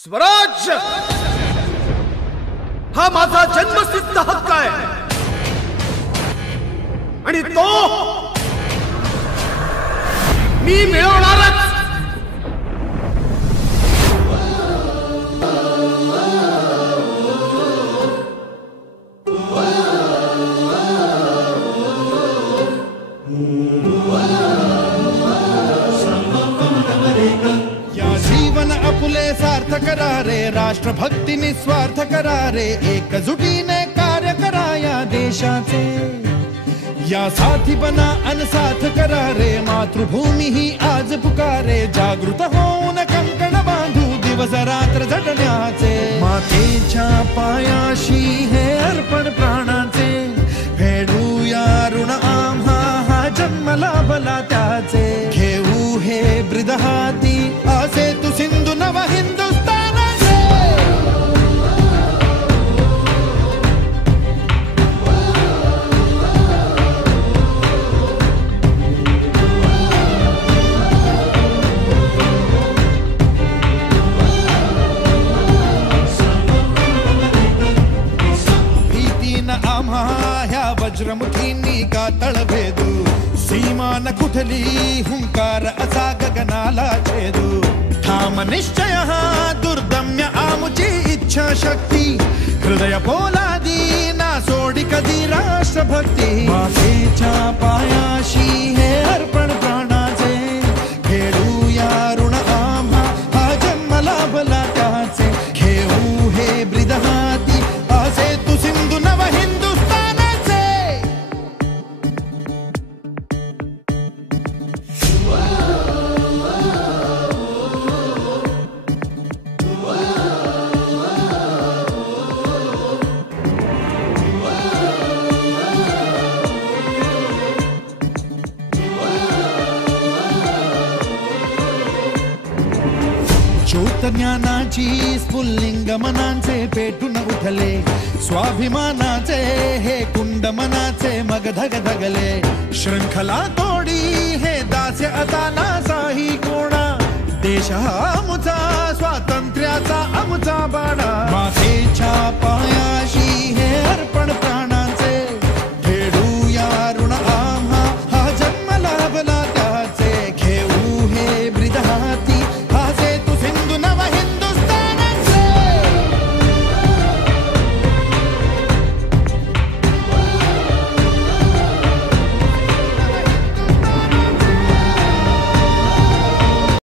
स्वराज्य हा माझा जन्मसिद्ध हक्क आहे आणि तो मी मिळवणारच। आपुले सार्थ करा रे, राष्ट्रभक्ती निस्वार्थ करा रे, एकजुटीने कार्य करा या देशाचे। या साथी बना अनसाथ करा रे, मातृभूमी ही आज पुकारे, जागृत होऊन कंकण बांधू दिवस रात्र झटण्याचे। मातेच्या पायाशी हे अर्पण प्राणाचे, फेडूया ऋण आम्हा हा जन्म लाभला त्याचे। घेऊ हे ब्रिद हाती असे तू सिंधू नव हिंदुस्थानाचे। भीतीन आम्हा ह्या वज्रमुखींनी कातळ भेदू, सीमा न कुठली हुंकार असा गगनाला छेदू। ठाम निश्चय हा दुर्दम्य आमुची इच्छा शक्ती, हृदय पोलादी ना सोडी कधी राष्ट्रभक्ती। मातेच्या पायाशी हे अर्पण प्राणाचे, खेळूया ऋण आम्हा हा जन्म लाभला त्याचे। घेऊ हे ब्रिद हाती असे तू सिंधू नव हिंदुस्थानाचे। ज्योत ज्ञानाची स्फुल्लिंग मनांचे पेटून उठले, स्वाभिमानाचे हे कुंड मनाचे मग धग धगले। श्रृंखला तोडी हे दास्य आता नासाही कोणा, देश हा आमचा स्वातंत्र्याचा आमचा बाणा।